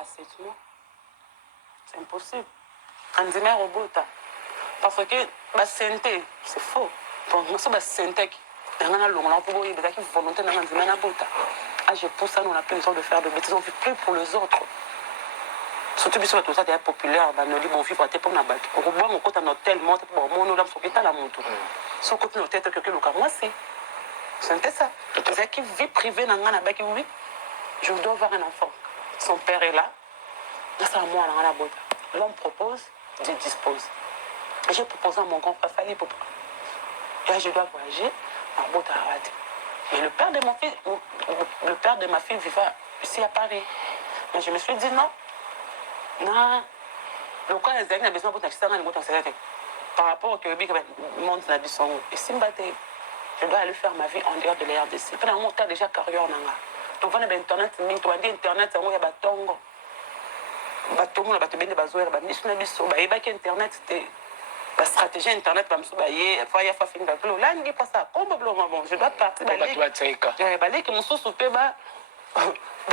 à 7 mois. C'est impossible. On dit mais robota. Parce que la santé, c'est faux. Donc, ça, la santé, on a volonté ah, je pousse ça, on n'a plus besoin de faire de bêtises, on ne vit plus pour les autres. Surtout si tout ça est populaire, on dit bon, vivre à tes pommes à battre. On voit mon côté en hôtel, mon on a son état la moto. Son côté en hôtel, quelqu'un le moi, c'est ça. C'est qui vie privée dans un abat, oui, je dois avoir un enfant. Son père est là, là, c'est à moi, dans la boîte. L'homme propose, Dieu dispose. J'ai proposé à mon grand frère, fallait pour. Et là, je dois voyager, en boîte à rater. Mais le père de mon fils, le père de ma fille vivait ici à Paris. Mais je me suis dit non. Non. Le cas des amis a besoin de par rapport au Québec, le monde n'a pas et si je dois aller faire ma vie en dehors de la RDC. Pendant mon temps déjà carrière nanga. Donc on a internet, tu vas dire internet, il y a batongo. Batongo, la batobene bazoer, ba mission biso, ba eba ki internet c'était la stratégie internet va me soubailler, il y a fait une là il pas ça. Comme bon, je dois partir balé que mon sous soupé ba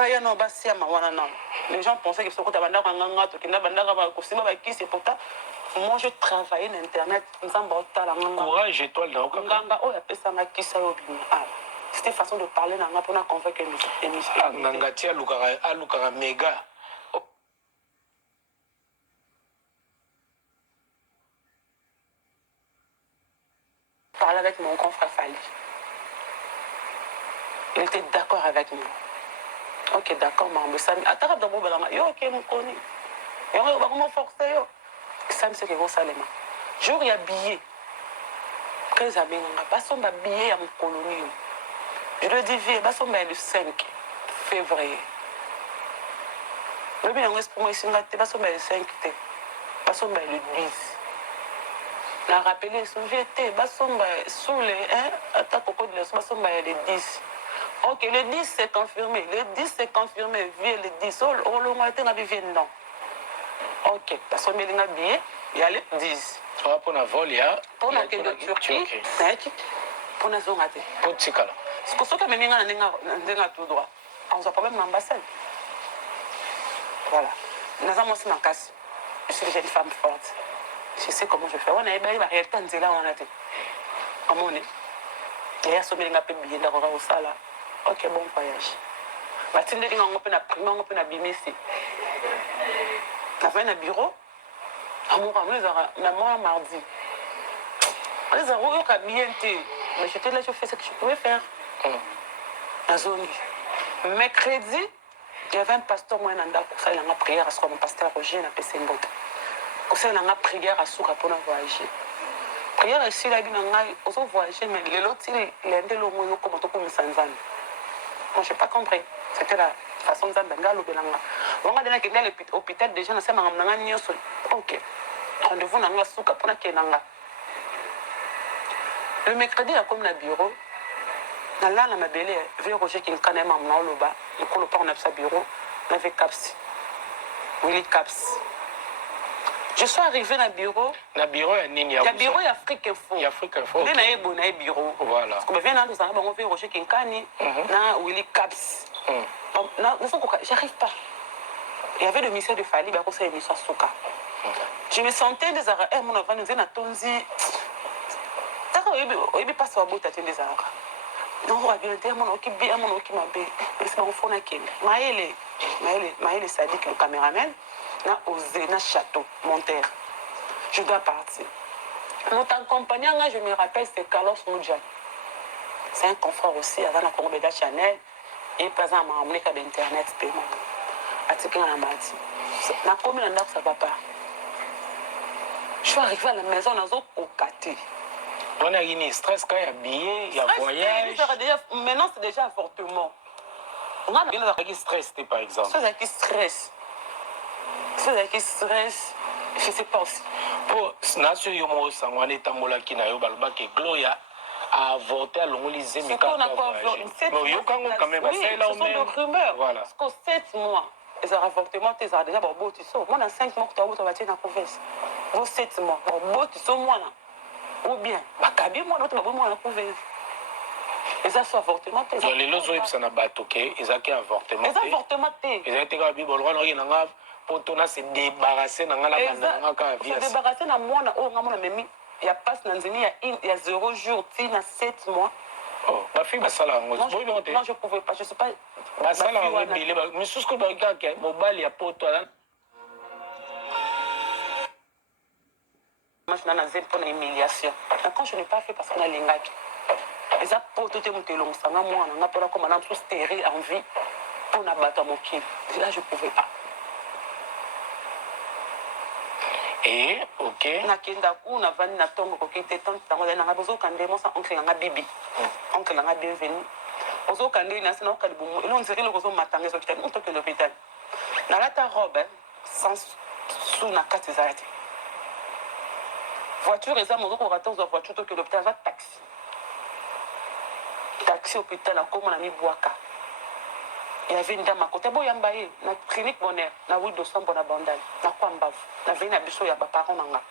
ya no ba sia ma wana non. Les gens pensaient que ce que banda nganga to kinda banda ba ko sima ba ki c'est pourtant moi je travaillais dans internet nzamba otala nganga. Courage étoile dans aucun nganga o ya pesa ma ki sa yo bima. C'était façon de parler nanga pour na convaincre émission. Nganga tia lukara méga. Parler avec mon grand frère Fali. Il était d'accord avec moi. Ok, d'accord, mais ça attends d'abord yo ok mon connaît. Et on va comment forcer yo. Ça me c'est que vous salez ma. Jour il y a billet. 15 amis on pas son billet à mon colonie. Je le dis vieux, pas son le 5 février. Le bien on est pour moi ici pas son le 5 té. Pas son le 10. La rappelé son VT, Bassomba sous les 1, attaque au code de Bassomba le 10. Ok, le 10 c'est confirmé. Le 10 c'est confirmé. Vieux le 10. On le moitié n'a pas non. Ok, parce qu'on met les billets, il y a le 10. Pour la vol, il y a. Pour la Turquie, pour la zone. Pour Tsikala. C'est pour ça que mes gens n'ont tout droit. On a problème l'ambassade. Voilà. Nous avons aussi ma casse. Je suis déjà une femme forte. Je sais comment je fais. On a eu la réalité de là, on a dit. Comment on est. Il y a sommet de billet d'accord au sala. Ok, bon voyage. Mathilde dit on peut na primer, on peut na bimer ici. On va dans bureau. Amour, on a moi mardi. On les a eu qu'à bien mais j'étais là, je fais ce que je pouvais faire. La zone. Mercredi, il y avait un pasteur moi nanda pour ça il a prière à ce qu'on pasteur Roger na Pesembot. Pour ça il a prière à Souka pour voyager. Prière ici là bien on va voyager mais l'autre il est le mot comme tout comme Sanzan. Moi j'ai pas compris. C'était la façon de Zambanga l'obelanga. On a donné que l'hôpital déjà na sema ngamnanga nyoso. OK. Rendez-vous na Souka pour na kenanga. Le mercredi à comme na bureau na là na mabele vers Roger qui kana mamna loba le colopa on a sa bureau avec Caps. Willy Caps. Je suis arrivé dans le bureau. Dans le bureau, il y a un bureau d'Afrique Info. Il y a Afrique Info. Il y a un bureau. Voilà. Parce que je viens dans le bureau, Roger Kinkani, dans Willy Caps. J'arrive pas. Il y avait le ministère de Fali, il y avait le ministère de Souka. Je me sentais des arabes. Mon enfant nous dit, Natonzi. Il n'y a pas ça à bout des arabes. Non, on va bien dire, mon équipe bien, mon équipe m'a bien. C'est mon fond à qui. Maëlle Sadik, le caméraman. Na osé na château Monterre. Je dois partir. Notre accompagnant, je me rappelle, c'est Carlos Moudjan. C'est un confrère aussi, avant la Combeda Chanel. Et par exemple, on a un internet paiement. Article en bâti. Na combien de ça va pas. Je suis arrivé à la maison dans un cocaté. On a eu stress quand il y a billets, il y a voyage. Maintenant, c'est déjà fortement. On a eu stress, par exemple. C'est qui stress. C'est qui stress. Je sais pas aussi. Pour Nation Yomo Sangwane Tambola Kinayo Balba qui Gloria a avorté à l'onglisé. C'est qu'on a pas avorté. Oui, ce sont des rumeurs. Voilà. Parce qu'au 7 mois, les avortements, tu as déjà beau, tu sais. Moi, dans 5 mois, tu as battu dans la province. Au 7 mois, beau, tu sais, moi, là. Ou bien, Bakabi, moi, l'autre, moi, dans la province. Et ça, c'est avortement. Les lots sont na bato ke ezaki avortement. Et ça, avortement. Ezaki ka bible roi na nga poto na se débarrasser na nga na banda ka vie. Se débarrasser na mwana o nga mona memi ya passe na nzini il y a 0 jour tina 7 mois. Oh, ma fille va sala ngo. Non, je pouvais pas, je sais pas. Ba sala ngo bile ba mais ce que ba ka ke mobile ya poto là. Moi je n'en ai pas une humiliation. Quand je n'ai pas fait parce qu'on a l'ingaki. Et ça pour tout mon telon ça nga mwana nga pela comme na sous stérile en vie pour na battre mon kid. Là je pouvais pas. Et OK. Na kenda ku na vani na tongo ko kite tant tango na nga bozo kande mo sa oncle nga bibi. Oncle nga bienvenue. Bozo kande na sina okali bumu. Et on dirait le bozo matanga so kitani on toque l'hôpital. Na la ta robe sans sous na kati zati. Voiture eza mo ko 14 voiture toque l'hôpital va taxi. Taxi hôpital comme on a mis boaka. Il y avait une dame à côté, bon yambaye, na clinique bonheur, na 8 décembre na bandal, na kwambav, na veni na biso ya ba parents nanga.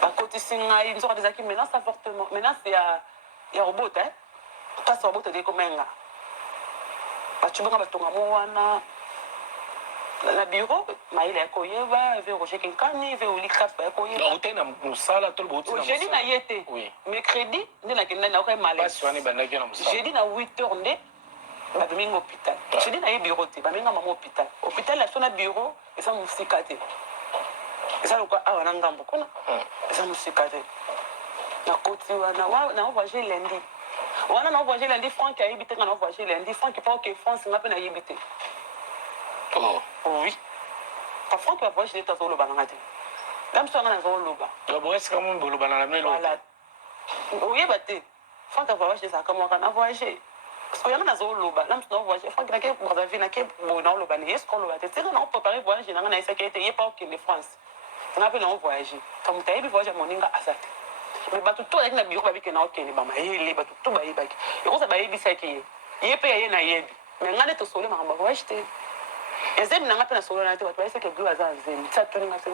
Ba côté singa, ils ont des acquis menace avortement. Menace il y a robot hein. Pas robot de komenga. Ba tubanga ba tonga mo wana. La bureau, maïla ya koyeba, ve Roger Kinkani, ve Olikaf ba koyeba. Donc tu na musala to bo tina. Jeudi na yete. Oui. Mercredi, na kenda na ko malade. Pas soigné bandaki na musala. Jeudi na 8h ndé baminga hôpital. Je dis na ye bureau te, baminga maman hôpital. Hôpital la sona bureau et ça musika te. Et ça quoi awa na ngambo kuna. Et ça musika te. Na koti wana na voyager lundi. Wana na voyager lundi Franck a yebité na voyager lundi Franck pas que France n'a pas na yebité. Oh. Oui. Pas Franck va voyager ta zolo bananga te. Même si on a zolo ba. Donc bon est-ce que mon bolo banana melo. Voilà. Oui baté. Franck va voyager ça comme on a voyager. Parce qu'il y a un azoloba, là, nous voyons, Franck, il y a un Brazzaville, il y a un Lobanais, est-ce qu'on l'a dit? C'est qu'on a préparé voyage, il y a un essai qui a été pas au France. On a pu voyager. Comme tu as vu voyager, mon inga asate. Mais tout avec la bureau, avec un autre qui est bama, il est tout baï baï. Et on s'est baï bisaki. Il est payé na yeb. Mais on a des solo, mais on va voyager. Et c'est une appel à solo, on a dit, c'est que Dieu a zan. Ça tourne à ce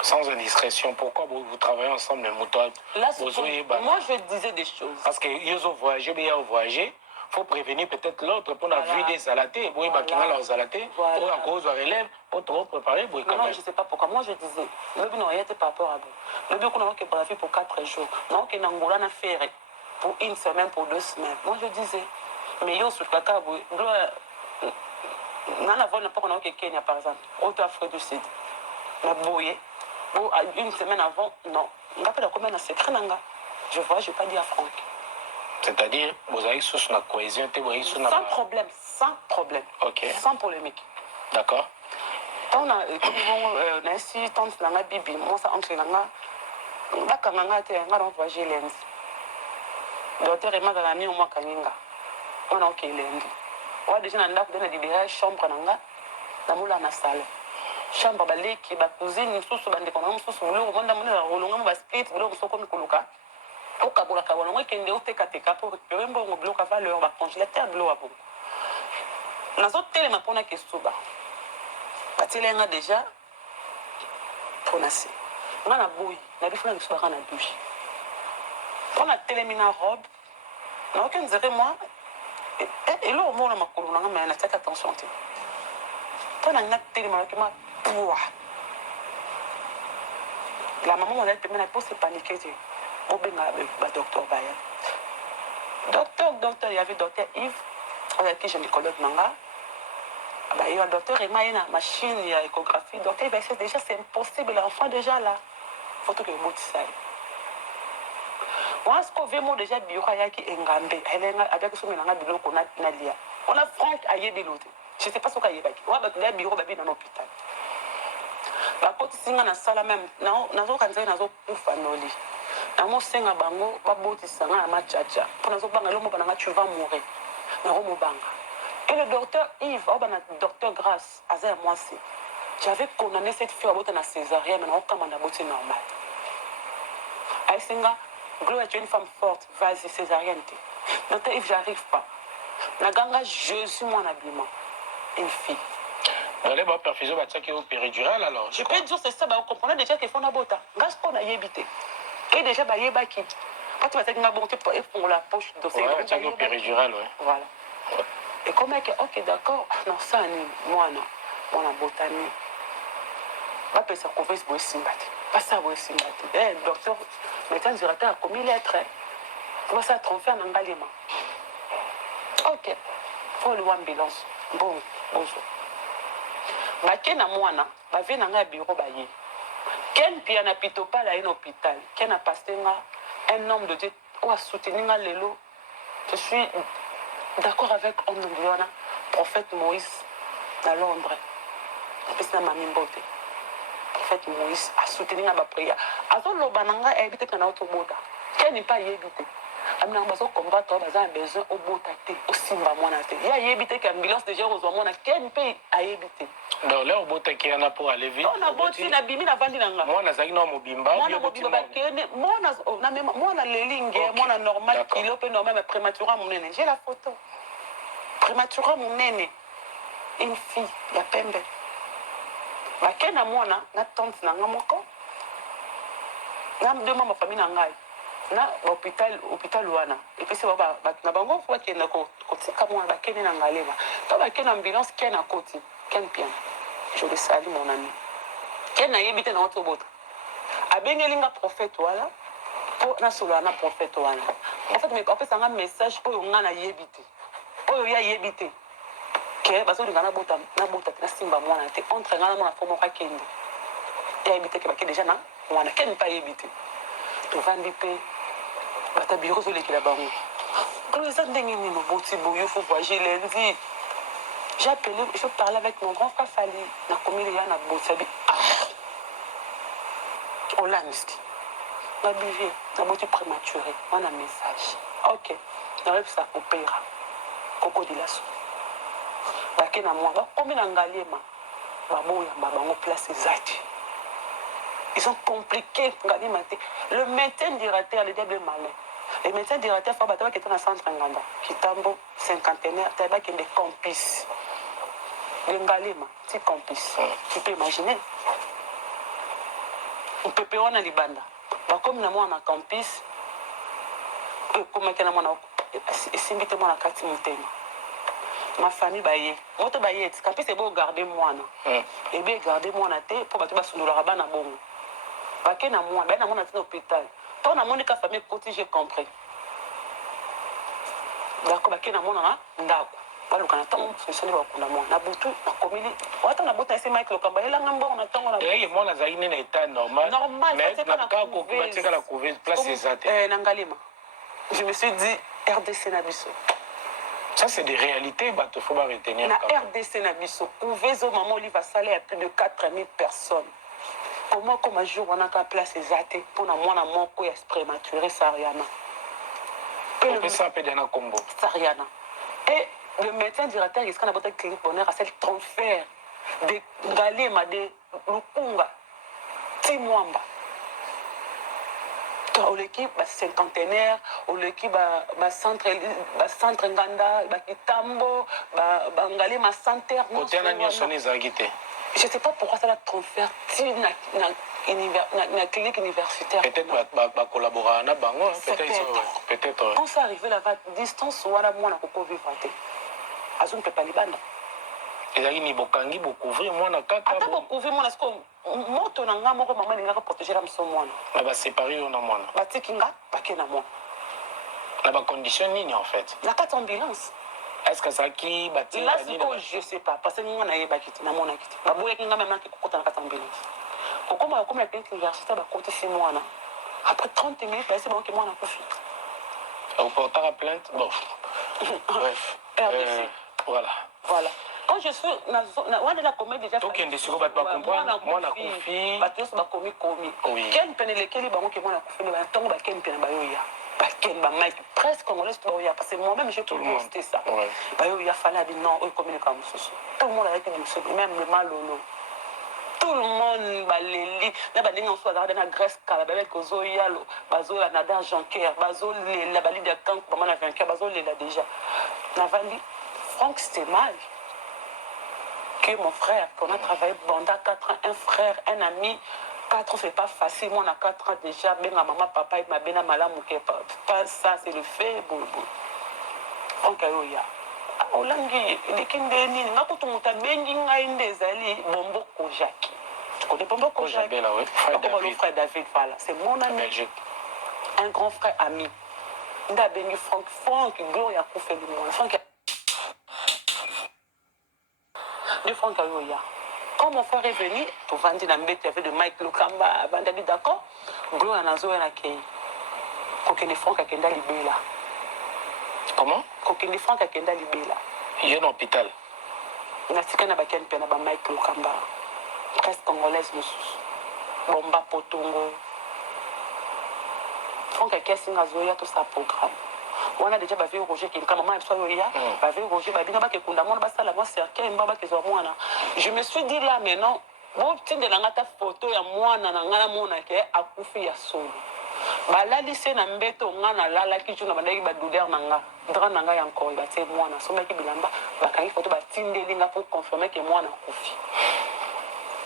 sans indiscrétion, pourquoi vous travaillez ensemble, les moutons? Là, moi, je disais des choses. Parce que ils ont voyagé, mais ils ont voyagé. Il faut prévenir peut-être l'autre pour la vie des salatés. Oui, bah, qui a leurs salatés. Pour à cause de relève, pour trop préparer. Non, je ne sais pas pourquoi. Moi, je disais, le but n'aurait été par rapport à vous. Le but qu'on a fait pour la vie pour 4 jours. Non, qu'on a Angola n'a fait pour 1 semaine, pour 2 semaines. Moi, je disais, mais yo, sur le caca, n'a la voix n'a pas qu'on a fait Kenya, par exemple. Autre Afrique du Sud. La bouillée. 1 semaine avant, non. On n'a pas de combien de secret, je vois, je n'ai pas dit à Franck. C'est-à-dire, vous avez sous la cohésion, sans problème, sans problème. Ok. Sans polémique. D'accord. On a ici, tant que la Bibi, moi ça entre là, quand on a voyagé lundi. Le docteur est mal à la nuit, on m'a kaninga. On a ok lundi. On a déjà une chambre dans la salle. Chambre baleki, ba cousine, sous bande qu'on sous le monde a rolonga ba split, bolo so comme koluka. Au kabola kabola, on kende au tekateka pour récupérer un bon bloc à valeur, ba congélateur bloc à bon. Dans autre télé ma pona que suba. Patile nga déjà pronacé. On a boui, na bifuna que soit na douche. On a télé mina robe. Na aucun dirait moi et là au moins ma colonne mais na tête attention. On a na télé ma que ma la maman m'a dit que je ne paniquer. Le docteur Baya. Docteur, il y avait docteur Yves, avec qui je me collègue Manga. Il y a le docteur Emma, il y a une machine, il y a l'échographie. Docteur Yves, déjà c'est impossible, l'enfant déjà là. Il faut que je monte ça. Moi, ce qu'on veut, moi déjà, bureau, il y a qui est engambé. Avec ce bureau qu'on a lié. On a Franck à y l'autre. Je ne sais pas ce qu'il y a. On a un bureau dans l'hôpital. La côté singa na sala même nazo kanzai nazo kufa noli namo senga bango baboti sanga na machacha pour nazo banga lomo bana tu vas mourir na romo banga et le docteur Yves obana docteur Grâce azaya moi c'est j'avais condamné cette fille à botter na césarienne mais na okamanda botter normal ay senga Gloire, tu es une femme forte vas-y césarienne docteur Yves j'arrive pas na ganga Jésus mon habillement une fille. Allez, bah, perfusion, bah, ça qui est au péridurale, alors. Je peux dire, c'est ça, bah, vous comprenez déjà qu'il faut une bota. Parce qu'on a yébité. Et déjà, bah, yébaki. Quand tu vas dire bon, tu pour la poche de ces ouais, tu as péridurale, ouais. Voilà. Ouais. Et comme elle ok, d'accord, non, ça, moi, botanie. Va payer sa confiance pour sympathie. Pas ça, pour sympathie. Eh, docteur, médecin directeur a commis lettre. Tu vas ça tromper en Angalima. Ok. Faut le voir ambulance. Bon, bonjour. Baké na mwana, ba vie na nga bureau ba ye. Ken pia na pitopa la un hôpital. Ken a passé un homme de Dieu ou a soutenu nga lelo. Je suis d'accord avec homme de Dieu, prophète Moïse à Londres. C'est na mami mbote. Prophète Moïse a soutenu nga ba prière. Azo loba na nga ebite kana otoboda. Ken ni pas yebite. Amina bazo combattre baza besoin au botate au simba mwana te. Ya yebite que ambulance déjà aux mwana ken pe a yebite. Donc là au botaki yana pour aller vite. On a boti na bimi na vandi na nga. Mwana zaki na mobimba. Mwana mobimba ba kene mwana na même mwana lelinge mwana normal kilo pe normal mais prématuré mon nene. J'ai la photo. Prématuré mon nene. Une fille ya pembe. Ba kena mwana na tante na nga moko. Na deux membres famille na ngai. Na hôpital wana et puis c'est na bango faut kenda ko tika mwana ba kene na ngaleba to ba kena ambulance kena koti ken bien je le salue mon ami kena yebite na auto bota abengelinga prophète wala po na solo na prophète wana en fait mais après ça un message po nga na yebite po ya yebite ke baso linga na bota na simba mwana te entre nga na mwana fomo ka kende ya yebite ke ba ke déjà na mwana ken pas yebite to vandi pe bata bureau sur l'équipe là-bas. J'ai appelé, je parlais avec mon grand frère Fali, na commis les na Botsabi. Holandski. Na bivé, na botti prématuré, on a un message. Ok, on arrive ça au Péra. Crocodilasso. Baké na moi, combien d'angaliema, baboya, babango place zati. Ils sont compliqués. Le médecin directeur, le diable malin. Le médecin directeur, il faut que tu aies un centre en Ganda. Kitambo, cinquantenaire, tu as des complices. Les Ngalema, c'est complices. Tu peux imaginer. On peut payer en Libanda. Comme nous avons un complice, comme nous avons un complice, ma famille baye moto baye kapi c'est beau garder moi et bien garder moi na te pour battre sur le rabat na bongo baké na moi ben na mon à l'hôpital toi na mon ka famille côté j'ai compris d'accord baké na mon na ndako baluka na tango solution ba kunda moi na butu na komili wata na bota ese Michael kamba ela ngambo na tango na et moi na zaine na état normal mais na ka ko batika la couver place exacte na Ngalima je me suis dit RDC na biso. Ça, c'est des réalités, il faut pas retenir. La RDC Nabiso, Ouvezo Maman, il va saler à plus de 4000 personnes. Comment, comme un jour, on a qu'à placer les athées pour moi, mon coup est prématuré, Sariana. Et ça peut donner un combo. Sariana. Et le médecin directeur, il a une clinique bonheur à celle transfert de Galema, de Lukunga, Timwamba. L'équipe cinquantenaire, l'équipe centre Nganda, Kitambo, Bangalé, ma santé. Je ne sais pas pourquoi ça va transfert dans la clinique universitaire. Peut-être collaborer avec Bango. Peut-être. Quand ça arrive là-bas, distance, ou à moi, on peut vivre. Azun peut pas les bandes. ezali ni bokangi bocouvrir mwana kaka ata bocouvrir mwana siko moto na nga moko mama linga protéger la mso mwana na ba séparer yo na mwana batiki nga bake na mwana na ba condition nini en fait la carte ambulance est-ce que ça qui bati là je sais pas parce que nga na yeba kiti na mwana kiti baboye kinga même na kokota na carte ambulance kokoma comme la clinique universitaire ba côté chez mwana après 30 minutes c'est bon que mwana kufi au porteur à plainte bon bref voilà quand je suis on est la comédie déjà donc il faut pas comprendre moi na confi bateau ba komi ken penele keli bango ke mwana kufi ba tongo ba ken pena ba yoya ba ken ba Mike presque congolais tout ya parce que moi même je peux poster ça ba yoya fala bi non eux communiquent comme ça tout le monde avec nous même le malolo tout le monde baleli na ba ninga so azara na Grèce kala ba avec ozoyalo bazola na d'argent cœur bazole la balide de camp comment na vainqueur bazole là déjà na vandi Franck c'était mal que mon frère qu'on a travaillé pendant 4 ans un frère un ami 4 ans, c'est pas facile. Moi, on a 4 ans déjà. Ben, ma maman, papa, il m'a bien malade. Pas ça, c'est le fait. Bon. Franck Ayoya. Olangi, lekinde nini. Nga kutu muta bengi nga inde ezali Bombo Kojaki. Tu connais Bombo Kojaki? Oui. Frère David, voilà. C'est mon ami. Belgique. Un grand frère ami. Nda bengi Franck, Gloria Koufeli. Franck Ayoya. Quand mon frère est venu, tout vandi na mbete, il y avait de Mike Lukamba, Vandali, d'accord? Gloria Nazo et la Kei. Kokene Franck Akenda Libela. Comment? Kokene Franck Akenda Libela. Il y a un hôpital. Natika na baken pena ba Mike Lukamba. Presque congolaise mosusu. Bomba Potongo. Franck Akesinga Zoya, tout ça programme. On a déjà bavé Roger qui est comme maman soit Yoya, bavé Roger, babina ba kekunda mona ba sala moi cercle mbaba kezo mwana. Je me suis dit là maintenant, bon petit de ngata photo ya mwana na ngana mona ke akufi ya solo. Ba la lycée na mbeto ngana lala ki tuna bandaki ba douleur nanga. Dra nanga ya encore ba te mwana so maki bilamba ba kangi photo ba tindeli nga pour confirmer que mwana akufi.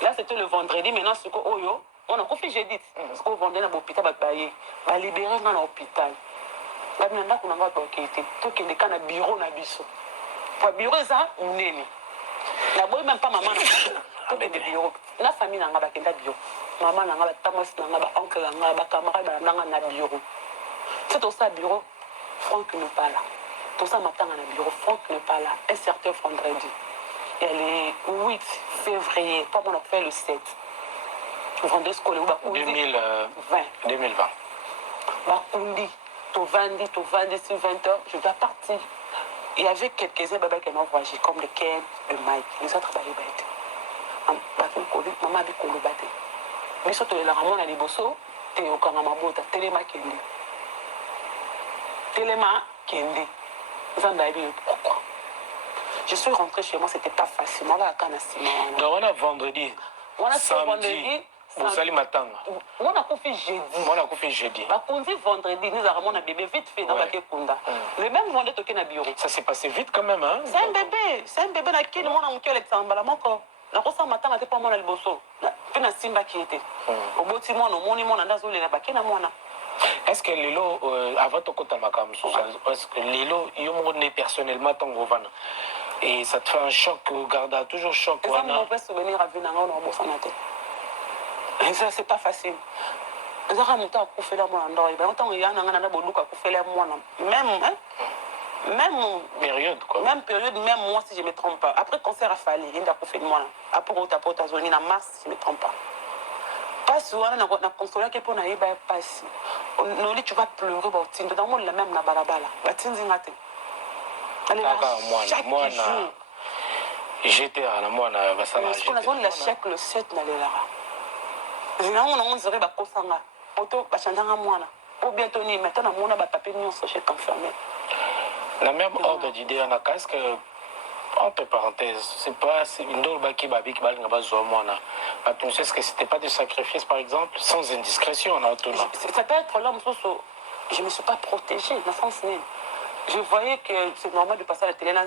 Là c'était le vendredi, maintenant c'est ko oyo, on a confié jeudi. Parce qu'on vendait dans l'hôpital ba baye, ba libérer dans l'hôpital. La minanda kuna nga to kete to kende kana bureau na biso pour bureau ça neni na boy même pas maman to kende bureau la famille nanga ba kenda bureau maman nanga ba tamos nanga ba oncle nanga ba camarade ba nanga na bureau c'est tout ça bureau Franck ne pas là tout ça matanga na bureau Franck ne pas là un certain vendredi elle est 8 février pas on a fait le 7 vendredi scolaire ba 2020 ba kundi tout vendredi, sur 20h, je dois partir. Il y avait quelques-uns qui m'ont voyagé, comme le Ken, le Mike, les autres maman a dit qu'on le battait. Mais surtout, les ramons à l'Iboso, t'es au Kangamabota, Téléma Kendi. Téléma Kendi. Pourquoi? Je suis rentrée chez moi, c'était pas facile. Moi, là, à Kanasima. Donc, on a vendredi. On a samedi. Bosali matanga. On a fait jeudi. On a fait jeudi. Bah, on dit vendredi, nous avons un bébé vite fait dans la Kekunda. Le même vendredi, tu es au bureau. Ça s'est passé vite quand même, hein? C'est un bébé qui est mon amour, qui est Alexandre. La cosa matanga, c'est pas moi le bosso. Puis na simba qui était. Au bout de moi, on moni mon andazo le nabaki na mona. Est-ce que Lilo, avant de côté makam, est-ce que Lilo, il y personnellement ton gouverne et ça te fait un choc, garde toujours choc. Ça mon père souvenir à venir on a bossé na tête. Et ça, c'est pas facile. Même, période, quoi. Même période, même moi, si je ne me trompe pas. Après, concert à Fali, il y a un moi. Après, au Tapotazoni, en mars, si je ne me trompe pas. Pas souvent, on a consolé que pour n'aller pas passer. Tu vas pleurer, dans le monde, la même, la balabala. Chaque jour. J'étais à la moine, à Vassala. On a la chèque le 7, on dirait que pour bientôt, maintenant, on a papier chez confirmé. La même ordre d'idée en a que, entre parenthèses, c'est pas une drôle qui babi qui balne à Zomona. Tu sais que c'était pas de sacrifice, par exemple, sans indiscrétion en auto. Ça peut être là, je ne me suis pas protégée, dans le sens je voyais que c'est normal de passer à la télé, mais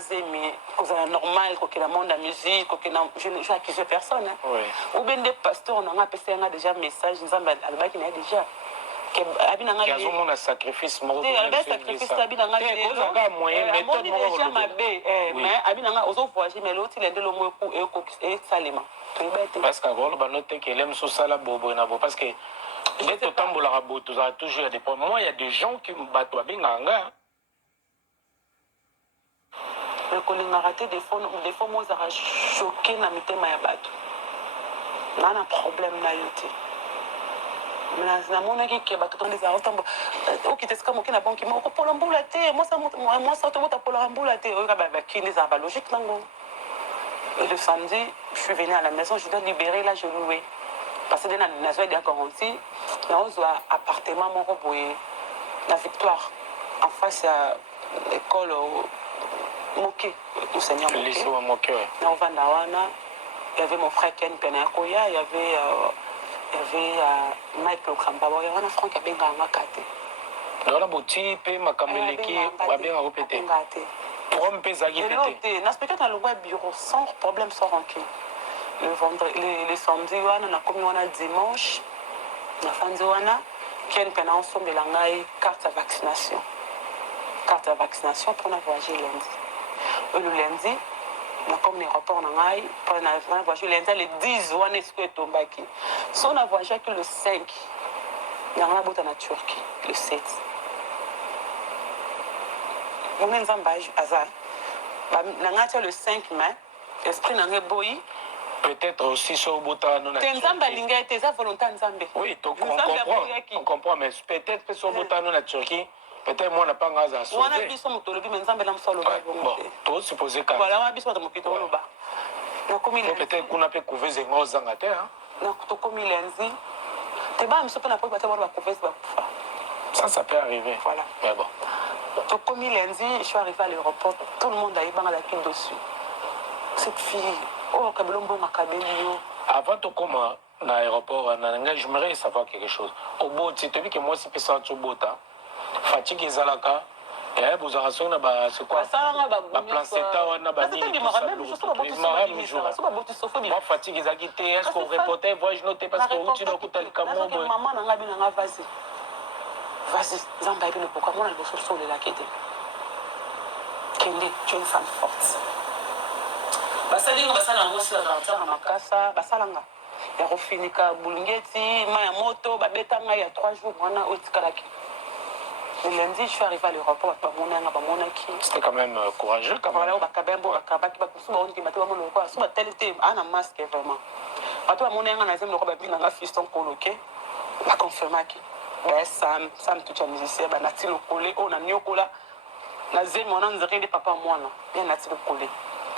c'est normal que le monde de la musique, je n'ai accusé personne. Hein. Oui. Ou bien des pasteurs, on a déjà un message, ils ont déjà. Il y a un sacrifice, il y a un sacrifice, il y a un moyen, mais il y a mais l'autre, il est de l'homme et Salima. Parce que parce que dès que tu as toujours des points. Moi, il y a des gens qui me battent avec un le collègue a raté des fois, moi, ça a choqué dans mes thèmes. On a un problème là, mais mon ami qui est battu dans les autres, qui est comme qui n'a pas qui m'a pour l'amboulaté, moi ça te monte pour l'amboulaté, qui n'est pas logique. Et le samedi, je suis venue à la maison, je dois libérer, là je louais. Parce que dans la maison, il y a garantie, on a un appartement, mon robot, la Victoire, en face à l'école. Moké, enseignant Moké. Il y avait mon frère Ken Penakoya, il y avait Mike Lokrambaba, il y avait un frère qui avait un kate. Dans la boutique, ma caméléki, on a bien répété. Pour un peu zagipété. Dans ce spectacle, on a le bureau sans problème, sans rancune. Le samedi, on a commis, on a dimanche. nafandi wana ken mpe naosombela ngai carte ya vaccination mpona voyager lundi oyo lundi nakomi na aéroport na ngai mpona voyager lundi le 10 wana esiko etombaki so na voyageaki le 5 yango nabota na Turquie le 7 mone nzambe aza na ngai tia le 5 mai esprit na ngai eboyi peut-être aussi so bota no na te nzambe alingi ete eza volonté ya nzambe oui on comprend mais peut-être pe so bota no na Turquie peut-être moi na pas ngaza sauver wana biso moto olobi mais nzambe na moso aloba bon to supposer ka voilà wana biso bato mokito oloba nakomi peut-être kuna pe couvese ngo zanga te tokomi lenzi te bana miso mpe na poki bate wana bacouvese bakufa ça peut arriver voilà mais bon tokomi lundi je suis arrivé à l'aéroport tout le monde ayebanga laki dessus cette fille oh kabelo mbongo akabeli yo avant tokoma na aéroport j'aimerais savoir quelque chose oboti toyebi ke mwasi mpesa tobota fatigue ezalaka bozalaka soki na baplanceta wana banimwa fatigue ezalaki te est ce que reporter voyage no te parce que outi lokuta likambo boye mama nanga binanga vasi nzambe ayebi lopoka mwana liboso so olelaki te kende tu es une femme forte basalinga basala yango si bazalaka makasa basalanga ya kofinika bulingeti ma ya moto babeta ngai ya 3 jours wana oyo etikalaki le lundi je suis arrivé à l'aéroport bamonaki c'était quand même courageux quand même bakabembo bakabaki bakusu baoniki bato bamona lokola so batali te ana masque vraiment bato bamona yanga na zemi loko babinanga fiston koloke baconfirmaki sam tuti ya musicien banati lokole oyo naniokola na zemi wana nzere nde papa mwana bien nati lokole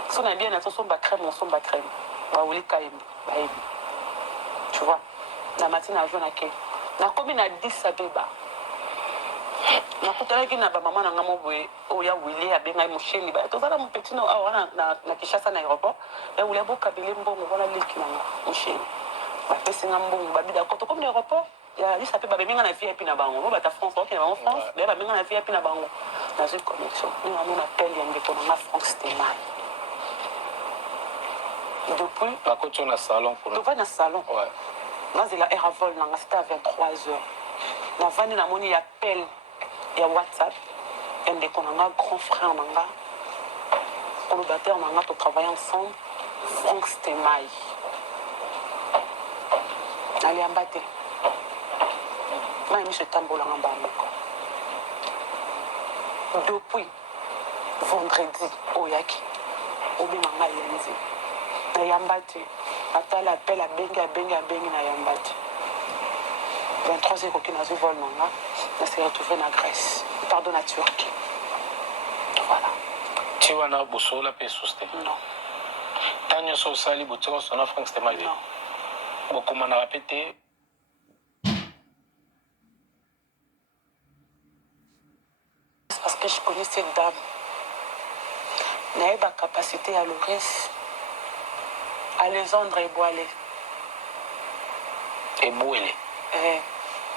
so na bien nati osomba crème osomba crème bawuli kayembi bayebi tu vois na matina ajo nake nakomi na 10 abeba nakutalaki na bamama na nga mo boye oyo ya wili abengai mosheni tozala mopeti wana na Kinshasa na aéroport ya wili abokabele mbongo wana leki nanga mosheni bapesi nga mbongo babidako tokomi na aéroport ya lisa mpe babeminga na VIP na bango mo bata France okende bango France baye babenga na VIP na bango nazwi connexion ninga mona appel ya ndeko nanga Frank Stemai depuis bakoti na salon tovai na salon nazela aéravol nanga c'était à 23h navandi namoni ya appel ya WhatsApp ya ndeko nanga grand frère nanga collaborateur nanga totravaille ensemble Frank Stemai naliamba te mai miso etambolanga mbamoko depuis vendredi oyaki obima ngai lundi nayamba te atala appel abengi nayamba te 23 ekoki nazwi vol nanga nase retrouvé na Grèce pardon na Turquie voilà ti wana bosola mpe susu te non ntan nyonso osali botika osona Frank Stemai te bokomanaka mpe te parce que je connais cette dame naye bacapacité à Loris Alexandre Eboile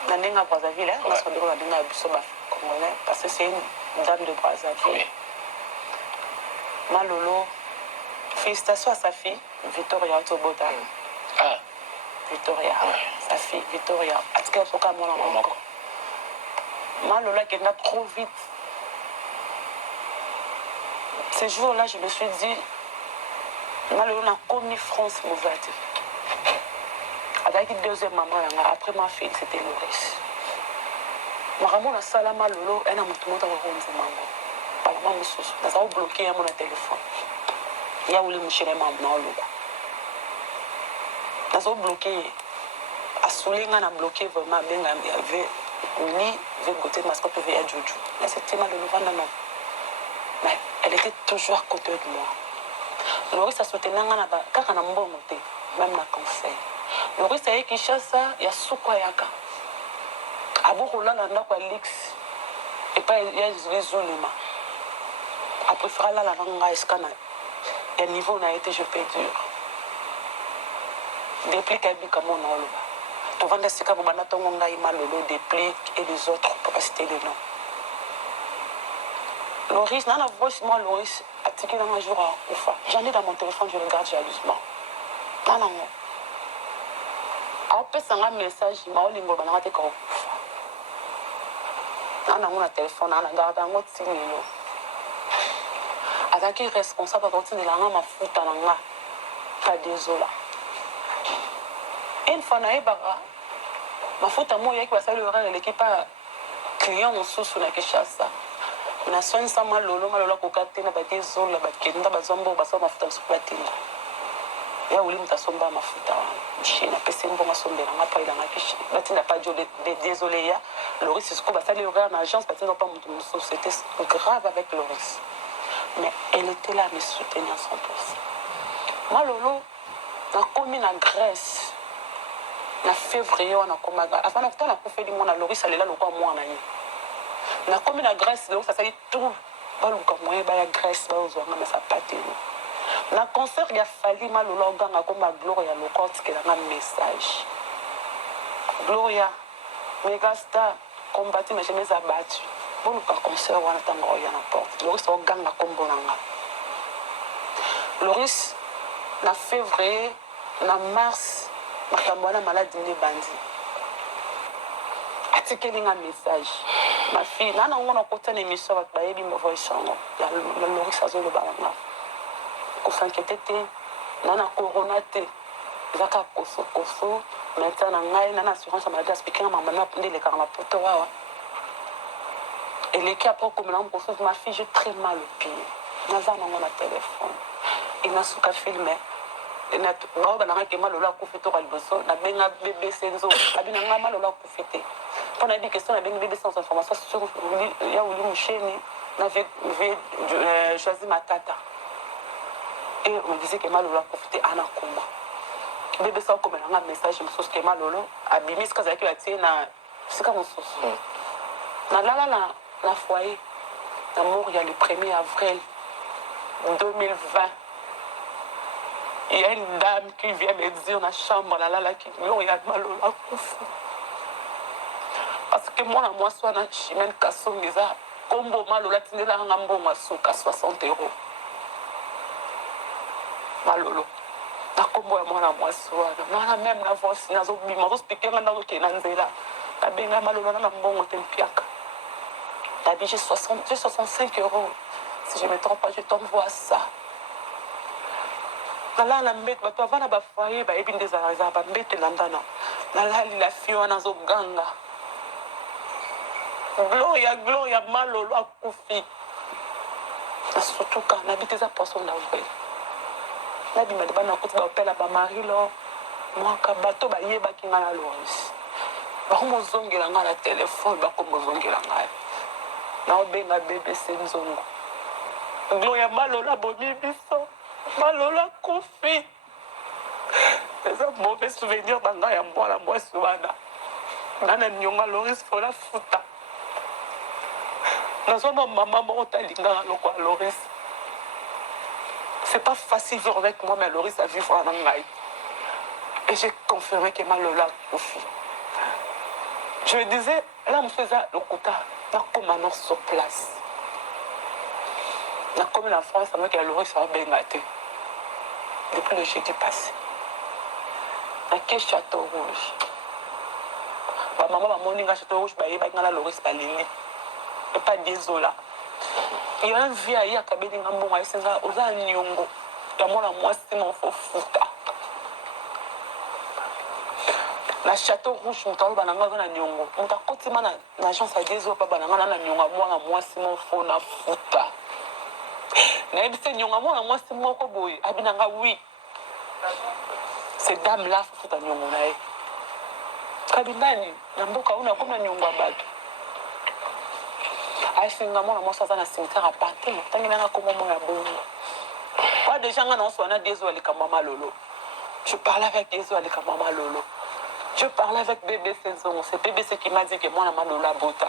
na ndenge ya Brazzaville nasondeko na ndenge ya biso bacongolais parce que c'est une dame de Brazzaville malolo félicitations à sa fille Victoria Tobota Victoria sa fille Victoria atika soka mwana moko malolo akenda trop vite ce jour-là je me suis dit malolo nakomi France mouvati azalaki deuxième maman yanga après ma fille c'était Loris makambo nasala malolo ena motu moto akokonzimango balama mosusu naza kobloke yango na telefone ya wuli moshene na oluku naza kobloke ye asuli nga na bloke vraiment abenga yave wili ve gote mascope ve ya juju mais c'était malolo vanda non mais elle était toujours à côté de moi Loris asoutenanga nga na kaka na mbongo te même na conseil Loris aye Kinshasa ya suko yaka abokolala ndako ya lix epai ya ezolema apréféra lala na ngai esika na ya niveau na ye te je peux dire déplique ayebika mona oloba tovanda esika bobanda ntongo ngai malolo déplique et les autres pour pas citer les noms Loris nana voice moi Loris atikeli nanga jour akufa j'en ai dans mon téléphone je regarde jalousement nanango aopesanga message maolingola bananga te kaokufa nanango na telefone anagaka yango tinelo azalaki responsable akotindelanga mafuta na nga ka désola une fois nayebaka mafuta mo oyaki basali orare eleki mpa client mosusu na Kinshasa naswanisa malolo akoka te na badésola bakenda bazombo basala mafuta mosuku batinda ya uli mutu asomba mafuta chine apesi mbongo asombelanga mpa elangaki chine batinda pa dio désolé ya Loris sikoyo basali orare na agence batinda mpa motu mosusu c'était grave avec Loris mais elle était là à me soutenir à 100%. Malolo nakomi na Grèce na février wana komaga avant na kutana kufeli mwana Loris alela lokwa mwana ye nakomi na Grèce Loris asali tout baluka moye baya Grèce bazwanga na sapatelo na concert ya Fally Malolo oganga koma Gloria lokwa tikelanga message Gloria megastar combattu mais jamais abattu boluka concert wana ntango oya na porte Loris oganga kombo na nga Loris na février na mars makambo wana maladi nde bandi atikeli nga message ma fille nana ngo na kota na émission bato bayebi voice yango ya Loris azoloba nga kosankete te nana corona te ezaka koso maintenant na ngai nana assurance ya maladi aspikinga mamana nde elekaka na poto wawa eleki apres komela mokoso ma fille j'ai très mal au pied naza nango na téléphone enasuka filme bao banangaki Malolo akufi toka liboso nabenga BBC nzo abinanga Malolo akufi te mpo nayebi question nabengi BBC sans information sur ya uli musheni nave choisi matata et on me disait que Malolo akufi te anakoma BBC akomelanga message mosusu ke Malolo abimi sika azalaki batie na sika mosusu nalala na foyer na mort ya le 1er avril 2020. Il y a une dame qui vient me dire dans la chambre, là, qui dit, il y a Malolo akufi. Parce que moi, soit dans Chimène Kassongiza, combo Malolo, tu n'es là en ambon à 60 €. Malolo. Na combo moi, soit. Na même la voix, si nazo bima, zo speaker na zo kenanzela. Ta benga Malolo na mbongo tempiaka. Ta bi j'ai 65 €. Si je ne me trompe pas, je t'envoie ça. Nalala mbete bato avant na bafoyer bayebi nde ezala bambete landana nalali la fille wana azoganga Gloria Malolo akufi nasutuka nabiti eza poisson d'avril nabima de bana kuti baopela bamari lo mwaka bato bayebaki nga na Loris bakomozongela nga na telefone bakomozongela ngai naobenga BBC nzongo Gloria Malolo abomi biso Malolo akufi. C'est un mauvais souvenir dans la mwana mwasi wana. Nana nyonga Loris fola futa. Nazoma maman moko talinga lokwa Loris. C'est pas facile de vivre avec moi, mais Loris a vivre en Angaï. Et j'ai confirmé que Malolo akufi. Je me disais, là, je faisais le kouta, là, comme sur place. Là, comme la France, ça m'a dit que Loris a bien gâté. Depuis le jeudi passé. Dans quel château rouge? Ma maman m'a montré un château rouge, il y a un Loris Balini. Et pas désolé. Il y a un vieil à Kabedi Ngambo, il y a un nyongo. Il y a moi, c'est mon faux fouta. Le château rouge, je suis allé à Nyongo. Je suis allé à l'agence à Désolé, je suis allé à Nyongo, moi, c'est mon faux fouta. C'est oui. Ces dames-là, il faut que nous Kabindani, Namboka, on a comme un nyonga bateau. A Singamon, on a un cimetière à partir, tant qu'il y a comme un bon. Moi, déjà, on a désolé comme Maman Lolo. Je parlais avec désolé comme Maman Lolo. Je parlais avec bébé Saison. C'est BBC qui m'a dit que moi, on a Lola Bota.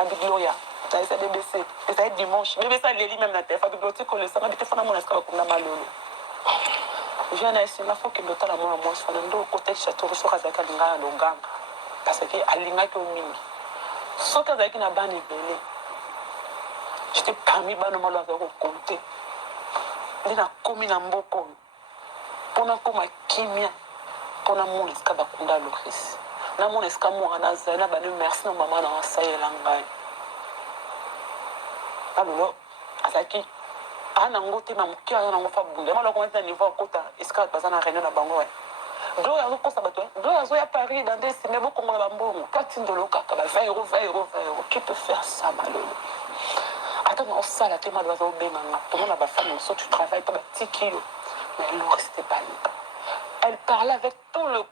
Avec Gloria. Ça c'est BBC. Et ça est dimanche. BBC a l'éli même la terre. La bibliothèque, on le sait. On a téléphone à mon escale comme la Malolo. Je viens ici, il faut que le temps à moi, je suis dans le côté château, je suis à Linga, Longanga. Parce que à Linga, qui est au Mimi. Sauf que avec une banne belé. J'étais parmi les bannes à compter. Il y a commis un beau con. Pour nous, comme un kimia. mpona mona esika bakunda Loris namona esika mwana nazali na bani merci na mama na asayela ngai alolo azalaki aa nango te na moke aza nango fa bunda maloko neti na niveau akota esika baza na réunion na bango gloire azokosa bato gloire azoya Paris bande esime bokongola bambongo to atindolo kaka ba 20 euros 20 euros 20 euros qui peut faire ça malolo ata na osala te malo bazobenganga tomona bafemme mosusu tu travailles mpo batiki yo mais Loris c'était pas le cas. Elle parlait avec tout le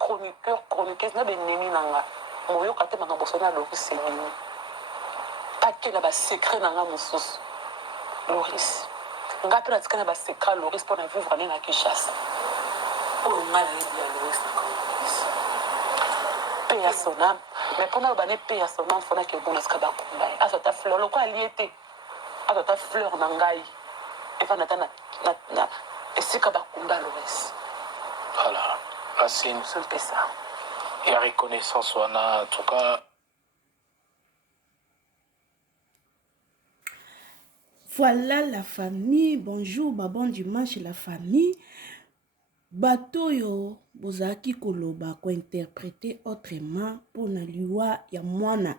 chroniqueuse na benemi nanga moyoka te makambo soni ya Loris enini ake na basekret nanga mosusu Loris nga mpe natika na basekret ya Loris mpo na vivre ane na Kinshasa oyo nga nayebi ya Loris na Loris pe ya son âme mais mpona loba ne pe ya son âme fonaki ebona sika bakunda ye azwa ta fleur loko alie te azwa ta fleur na ngai evanda ta na esika bakunda Loris. Voilà, là c'est ça. La reconnaissance, wana, en tout cas. Voilà la famille, bonjour, bon dimanche la famille. Bato yo, bozaki koloba ko interpréter autrement pour na liwa ya mwana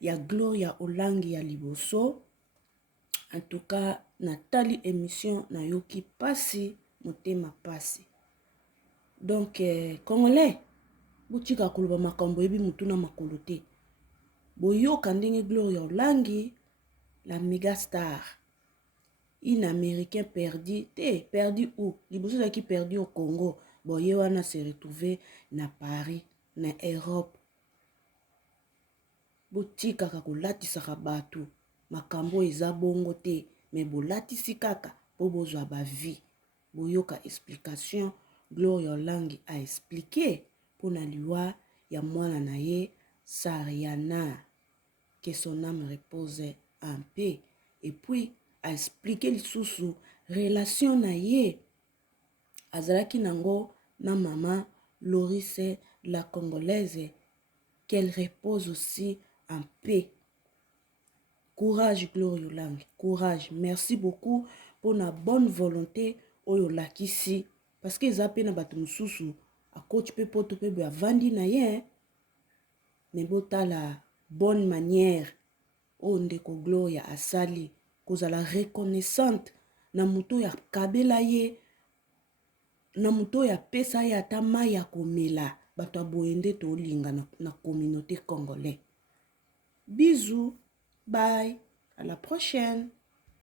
ya Gloria Olangi ya liboso. En tout cas, natali émission na yoki pasi, motema pasi. Donc, Congolais, botika koloba makambo ebi mutuna makolo te. Boyoka ndenge Gloria Olangi, la méga star. Une américain perdu où? Liboso qui perdu au Congo. Bon, yewana se retrouvé na Paris, na Europe. Botika kakolatisa kabatu. Makambo eza bongo te, mais bolatisi kaka po bozwa ba vie. Boyoka explication. Gloria Olangi a expliqué pour na liwa ya mwana na ye Sariana, que son âme repose en paix. Et puis a expliqué lisusu relation na ye azalaki nango na maman Loris la Congolaise, qu'elle repose aussi en paix. Courage Gloria Olangi, courage. Merci beaucoup pour la bonne volonté oyo lakisi. Parce que zape na bato mususu a coach pe poto pe be avandi na ye. Mais bota la bonne manière o ndeko Gloria asali kozala reconnaissante na muto ya kabela ye na muto ya pesa ya tama ya komela bato aboyende to linga na communauté congolaise. Bisous, bye, à la prochaine.